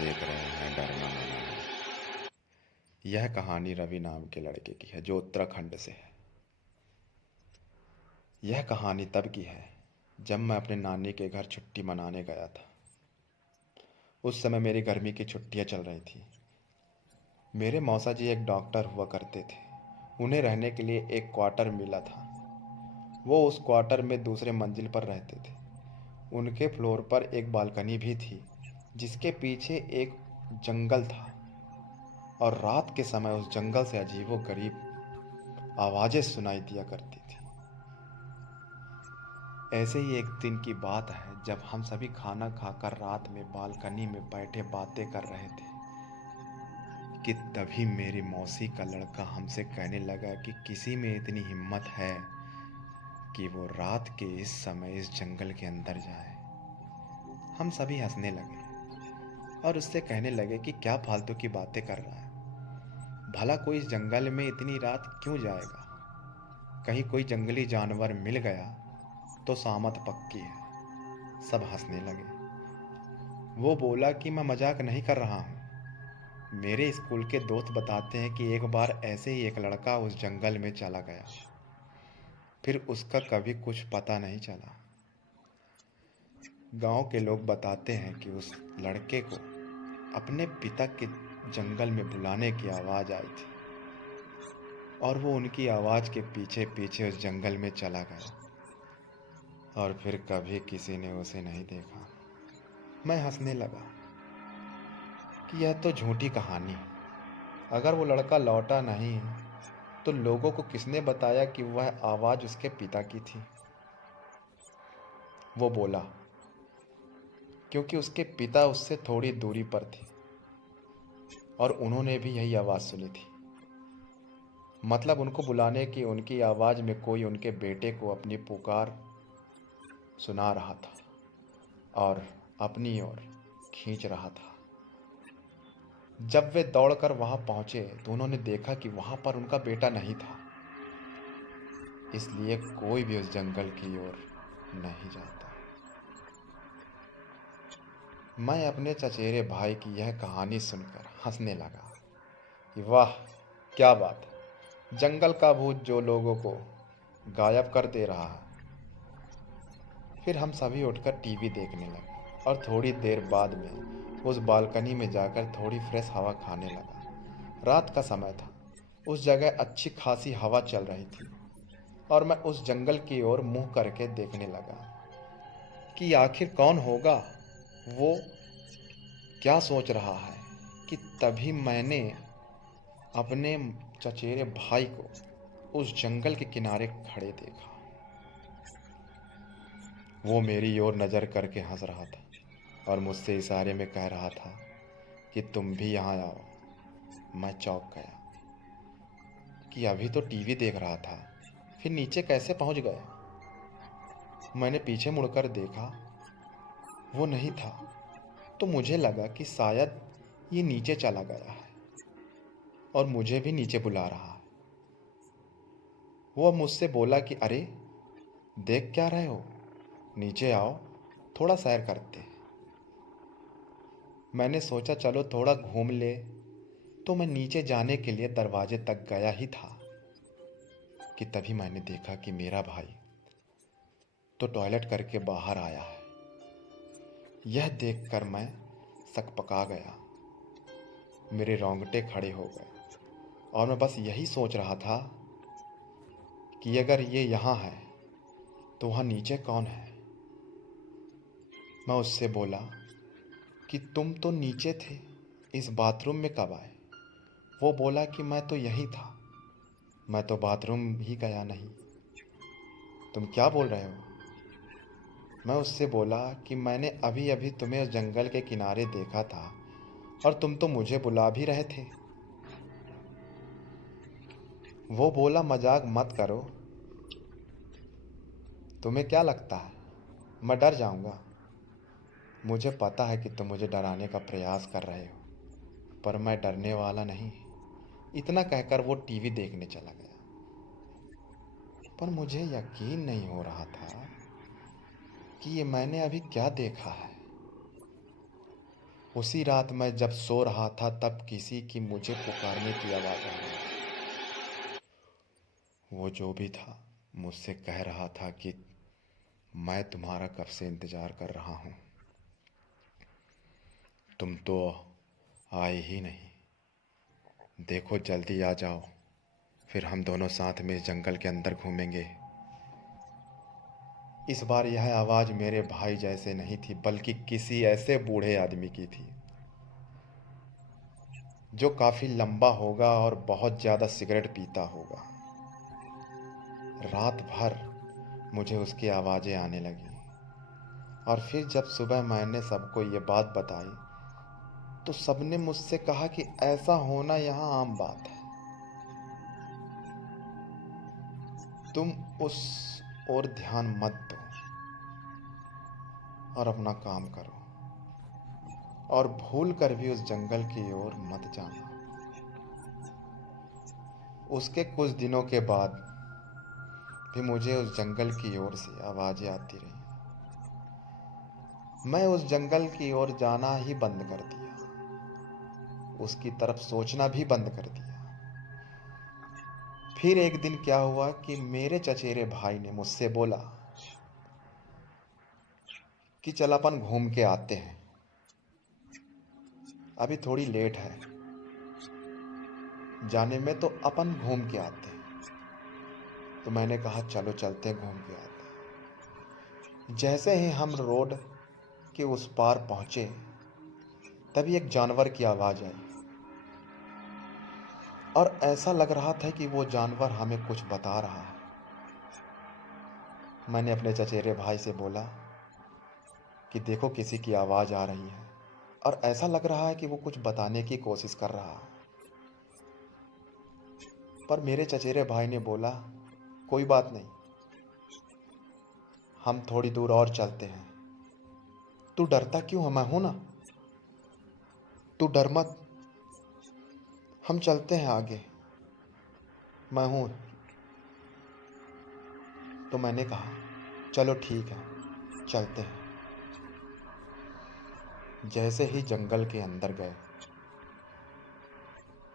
देख रहे हैं डरना मना है। यह कहानी रवि नाम के लड़के की है जो उत्तराखंड से है। यह कहानी तब की है जब मैं अपने नानी के घर छुट्टी मनाने गया था। उस समय मेरी गर्मी की छुट्टियां चल रही थी। मेरे मौसा जी एक डॉक्टर हुआ करते थे। उन्हें रहने के लिए एक क्वार्टर मिला था। वो उस क्वार्टर में दूसरे मंजिल पर रहते थे। उनके फ्लोर पर एक बालकनी भी थी जिसके पीछे एक जंगल था। और रात के समय उस जंगल से अजीबोगरीब आवाज़ें सुनाई दिया करती थी। ऐसे ही एक दिन की बात है जब हम सभी खाना खाकर रात में बालकनी में बैठे बातें कर रहे थे कि तभी मेरी मौसी का लड़का हमसे कहने लगा कि किसी में इतनी हिम्मत है कि वो रात के इस समय इस जंगल के अंदर जाए। हम सभी हंसने लगे और उससे कहने लगे कि क्या फालतू की बातें कर रहा है। भला कोई इस जंगल में इतनी रात क्यों जाएगा। कहीं कोई जंगली जानवर मिल गया तो सामत पक्की है। सब हंसने लगे। वो बोला कि मैं मजाक नहीं कर रहा हूँ। मेरे स्कूल के दोस्त बताते हैं कि एक बार ऐसे ही एक लड़का उस जंगल में चला गया। फिर उसका कभी कुछ पता नहीं चला। गांव के लोग बताते हैं कि उस लड़के को अपने पिता के जंगल में बुलाने की आवाज़ आई थी और वो उनकी आवाज़ के पीछे पीछे उस जंगल में चला गया और फिर कभी किसी ने उसे नहीं देखा। मैं हंसने लगा कि यह तो झूठी कहानी है। अगर वो लड़का लौटा नहीं तो लोगों को किसने बताया कि वह आवाज़ उसके पिता की थी। वो बोला क्योंकि उसके पिता उससे थोड़ी दूरी पर थे और उन्होंने भी यही आवाज़ सुनी थी। मतलब उनको बुलाने की उनकी आवाज़ में कोई उनके बेटे को अपनी पुकार सुना रहा था और अपनी ओर खींच रहा था। जब वे दौड़कर वहां पहुंचे तो उन्होंने देखा कि वहां पर उनका बेटा नहीं था। इसलिए कोई भी उस जंगल की ओर नहीं जाता। मैं अपने चचेरे भाई की यह कहानी सुनकर हंसने लगा कि वाह क्या बात है। जंगल का भूत जो लोगों को गायब कर दे रहा है। फिर हम सभी उठकर टीवी देखने लगे और थोड़ी देर बाद में उस बालकनी में जाकर थोड़ी फ्रेश हवा खाने लगा। रात का समय था। उस जगह अच्छी खासी हवा चल रही थी और मैं उस जंगल की ओर मुंह करके देखने लगा कि आखिर कौन होगा, वो क्या सोच रहा है। कि तभी मैंने अपने चचेरे भाई को उस जंगल के किनारे खड़े देखा। वो मेरी ओर नज़र करके हंस रहा था और मुझसे इशारे में कह रहा था कि तुम भी यहाँ आओ। मैं चौंक गया कि अभी तो टीवी देख रहा था, फिर नीचे कैसे पहुँच गया। मैंने पीछे मुड़कर देखा, वो नहीं था। तो मुझे लगा कि शायद ये नीचे चला गया है और मुझे भी नीचे बुला रहा है। वो अब मुझसे बोला कि अरे देख क्या रहे हो, नीचे आओ, थोड़ा सैर करते हैं। मैंने सोचा चलो थोड़ा घूम ले। तो मैं नीचे जाने के लिए दरवाजे तक गया ही था कि तभी मैंने देखा कि मेरा भाई तो टॉयलेट करके बाहर आया है। यह देखकर मैं सकपका गया। मेरे रोंगटे खड़े हो गए और मैं बस यही सोच रहा था कि अगर ये यहाँ है तो वहाँ नीचे कौन है। मैं उससे बोला कि तुम तो नीचे थे, इस बाथरूम में कब आए। वो बोला कि मैं तो यही था, मैं तो बाथरूम ही गया नहीं। तुम क्या बोल रहे हो। मैं उससे बोला कि मैंने अभी अभी तुम्हें उस जंगल के किनारे देखा था और तुम तो मुझे बुला भी रहे थे। वो बोला मजाक मत करो, तुम्हें क्या लगता है मैं डर जाऊंगा। मुझे पता है कि तुम मुझे डराने का प्रयास कर रहे हो, पर मैं डरने वाला नहीं। इतना कहकर वो टीवी देखने चला गया। पर मुझे यकीन नहीं हो रहा था कि ये मैंने अभी क्या देखा है। उसी रात मैं जब सो रहा था तब किसी की मुझे पुकारने की आवाज़ आ रही थी। वो जो भी था मुझसे कह रहा था कि मैं तुम्हारा कब से इंतज़ार कर रहा हूँ, तुम तो आए ही नहीं। देखो जल्दी आ जाओ, फिर हम दोनों साथ में इस जंगल के अंदर घूमेंगे। इस बार यह आवाज़ मेरे भाई जैसे नहीं थी बल्कि किसी ऐसे बूढ़े आदमी की थी जो काफ़ी लंबा होगा और बहुत ज़्यादा सिगरेट पीता होगा। रात भर मुझे उसकी आवाज़ें आने लगी और फिर जब सुबह मैंने सबको ये बात बताई तो सबने मुझसे कहा कि ऐसा होना यहाँ आम बात है। तुम उस ओर ध्यान मत दो और अपना काम करो और भूल कर भी उस जंगल की ओर मत जाना। उसके कुछ दिनों के बाद भी मुझे उस जंगल की ओर से आवाज़ें आती रहीं। मैं उस जंगल की ओर जाना ही बंद कर दिया, उसकी तरफ सोचना भी बंद कर दिया। फिर एक दिन क्या हुआ कि मेरे चचेरे भाई ने मुझसे बोला कि चल अपन घूम के आते हैं, अभी थोड़ी लेट है, जाने में तो अपन घूम के आते हैं। तो मैंने कहा चलो चलते हैं, घूम के आते हैं। जैसे ही हम रोड के उस पार पहुंचे तभी एक जानवर की आवाज़ आई और ऐसा लग रहा था कि वो जानवर हमें कुछ बता रहा है। मैंने अपने चचेरे भाई से बोला कि देखो किसी की आवाज़ आ रही है और ऐसा लग रहा है कि वो कुछ बताने की कोशिश कर रहा है। पर मेरे चचेरे भाई ने बोला कोई बात नहीं, हम थोड़ी दूर और चलते हैं। तू डरता क्यों है, मैं हूं ना, तू डर मत, हम चलते हैं आगे, मैं हूं। तो मैंने कहा चलो ठीक है, चलते हैं। जैसे ही जंगल के अंदर गए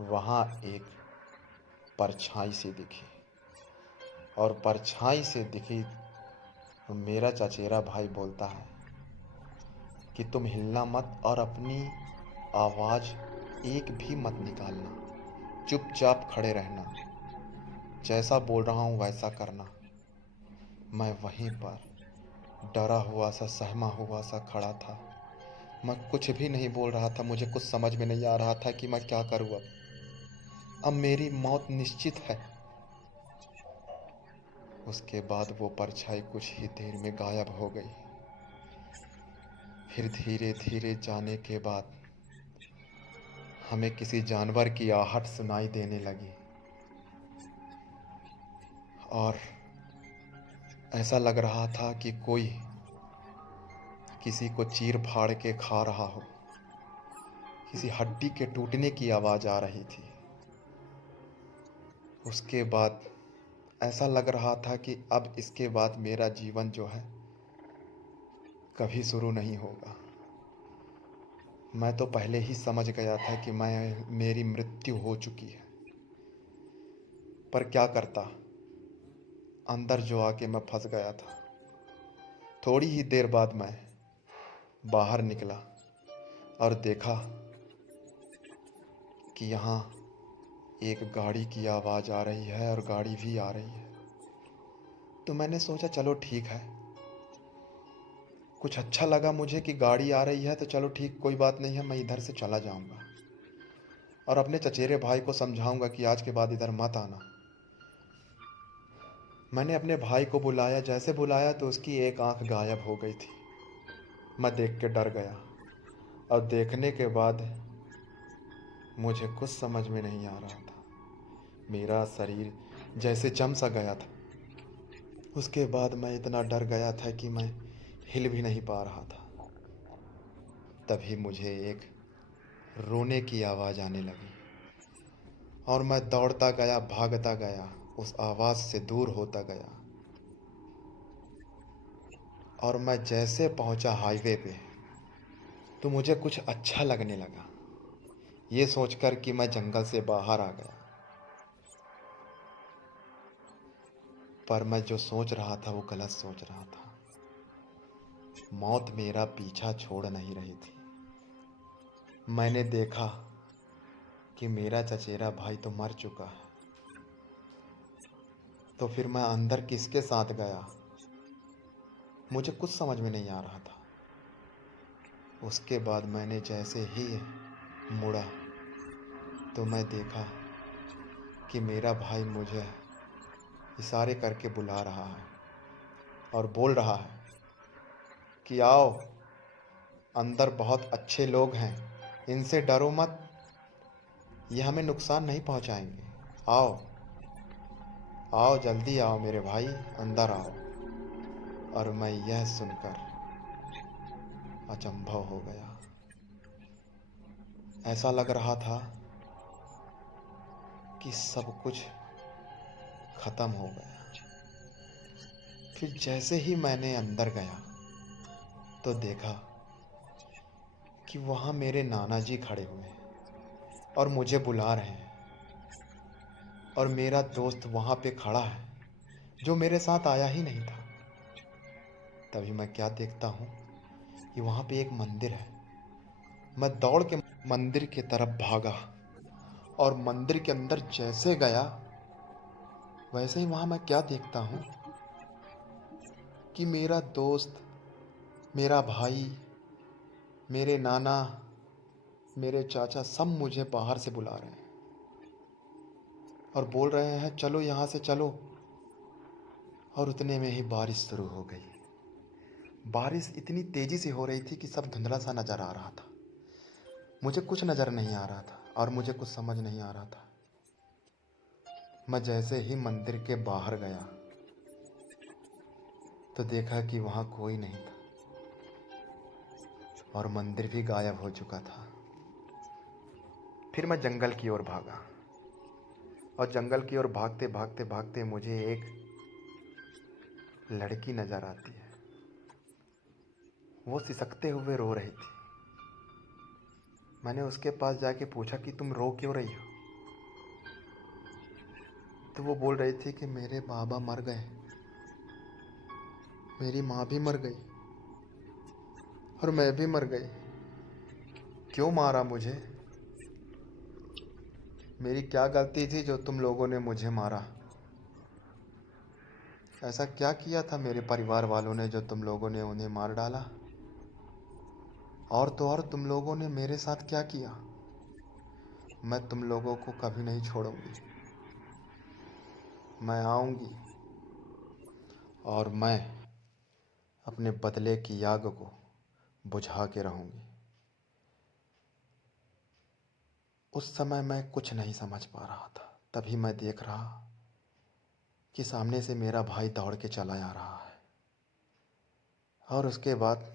वहाँ एक परछाई सी दिखी और परछाई से दिखी तो मेरा चचेरा भाई बोलता है कि तुम हिलना मत और अपनी आवाज़ एक भी मत निकालना, चुपचाप खड़े रहना, जैसा बोल रहा हूँ वैसा करना। मैं वहीं पर डरा हुआ सा सहमा हुआ सा खड़ा था। मैं कुछ भी नहीं बोल रहा था, मुझे कुछ समझ में नहीं आ रहा था कि मैं क्या करूँ अब मेरी मौत निश्चित है। उसके बाद वो परछाई कुछ ही देर में गायब हो गई। फिर धीरे धीरे जाने के बाद हमें किसी जानवर की आहट सुनाई देने लगी और ऐसा लग रहा था कि कोई किसी को चीर फाड़ के खा रहा हो। किसी हड्डी के टूटने की आवाज़ आ रही थी। उसके बाद ऐसा लग रहा था कि अब इसके बाद मेरा जीवन जो है कभी शुरू नहीं होगा। मैं तो पहले ही समझ गया था कि मेरी मृत्यु हो चुकी है, पर क्या करता, अंदर जो आके मैं फंस गया था। थोड़ी ही देर बाद मैं बाहर निकला और देखा कि यहाँ एक गाड़ी की आवाज़ आ रही है और गाड़ी भी आ रही है। तो मैंने सोचा चलो ठीक है, कुछ अच्छा लगा मुझे कि गाड़ी आ रही है तो चलो ठीक, कोई बात नहीं है, मैं इधर से चला जाऊंगा और अपने चचेरे भाई को समझाऊंगा कि आज के बाद इधर मत आना। मैंने अपने भाई को बुलाया, जैसे बुलाया तो उसकी एक आंख गायब हो गई थी। मैं देख के डर गया और देखने के बाद मुझे कुछ समझ में नहीं आ रहा था। मेरा शरीर जैसे जम सा गया था। उसके बाद मैं इतना डर गया था कि मैं हिल भी नहीं पा रहा था। तभी मुझे एक रोने की आवाज़ आने लगी और मैं दौड़ता गया, भागता गया, उस आवाज़ से दूर होता गया और मैं जैसे पहुंचा हाईवे पे तो मुझे कुछ अच्छा लगने लगा, ये सोचकर कि मैं जंगल से बाहर आ गया। पर मैं जो सोच रहा था वो गलत सोच रहा था। मौत मेरा पीछा छोड़ नहीं रही थी। मैंने देखा कि मेरा चचेरा भाई तो मर चुका है। तो फिर मैं अंदर किसके साथ गया, मुझे कुछ समझ में नहीं आ रहा था। उसके बाद मैंने जैसे ही मुड़ा तो मैं देखा कि मेरा भाई मुझे इशारे करके बुला रहा है और बोल रहा है कि आओ, अंदर बहुत अच्छे लोग हैं, इनसे डरो मत, ये हमें नुकसान नहीं पहुंचाएंगे। आओ, आओ जल्दी आओ मेरे भाई, अंदर आओ। और मैं यह सुनकर अचंभव हो गया। ऐसा लग रहा था कि सब कुछ खत्म हो गया। फिर जैसे ही मैंने अंदर गया तो देखा कि वहाँ मेरे नाना जी खड़े हुए हैं और मुझे बुला रहे हैं। और मेरा दोस्त वहाँ पे खड़ा है जो मेरे साथ आया ही नहीं था। तभी मैं क्या देखता हूँ कि वहाँ पे एक मंदिर है। मैं दौड़ के मंदिर की तरफ भागा और मंदिर के अंदर जैसे गया वैसे ही वहाँ मैं क्या देखता हूँ कि मेरा दोस्त, मेरा भाई, मेरे नाना, मेरे चाचा सब मुझे बाहर से बुला रहे हैं और बोल रहे हैं चलो यहाँ से चलो। और उतने में ही बारिश शुरू हो गई। बारिश इतनी तेजी से हो रही थी कि सब धुंधला सा नजर आ रहा था। मुझे कुछ नजर नहीं आ रहा था और मुझे कुछ समझ नहीं आ रहा था। मैं जैसे ही मंदिर के बाहर गया तो देखा कि वहाँ कोई नहीं था और मंदिर भी गायब हो चुका था। फिर मैं जंगल की ओर भागा और जंगल की ओर भागते भागते भागते मुझे एक लड़की नजर आती है। वो सिसकते हुए रो रही थी। मैंने उसके पास जाके पूछा कि तुम रो क्यों रही हो। तो वो बोल रही थी कि मेरे बाबा मर गए, मेरी माँ भी मर गई और मैं भी मर गई। क्यों मारा मुझे, मेरी क्या गलती थी जो तुम लोगों ने मुझे मारा। ऐसा क्या किया था मेरे परिवार वालों ने जो तुम लोगों ने उन्हें मार डाला। और तो और तुम लोगों ने मेरे साथ क्या किया। मैं तुम लोगों को कभी नहीं छोड़ूंगी। मैं आऊंगी और मैं अपने बदले की आग को बुझा के रहूंगी। उस समय मैं कुछ नहीं समझ पा रहा था। तभी मैं देख रहा कि सामने से मेरा भाई दौड़ के चला आ रहा है और उसके बाद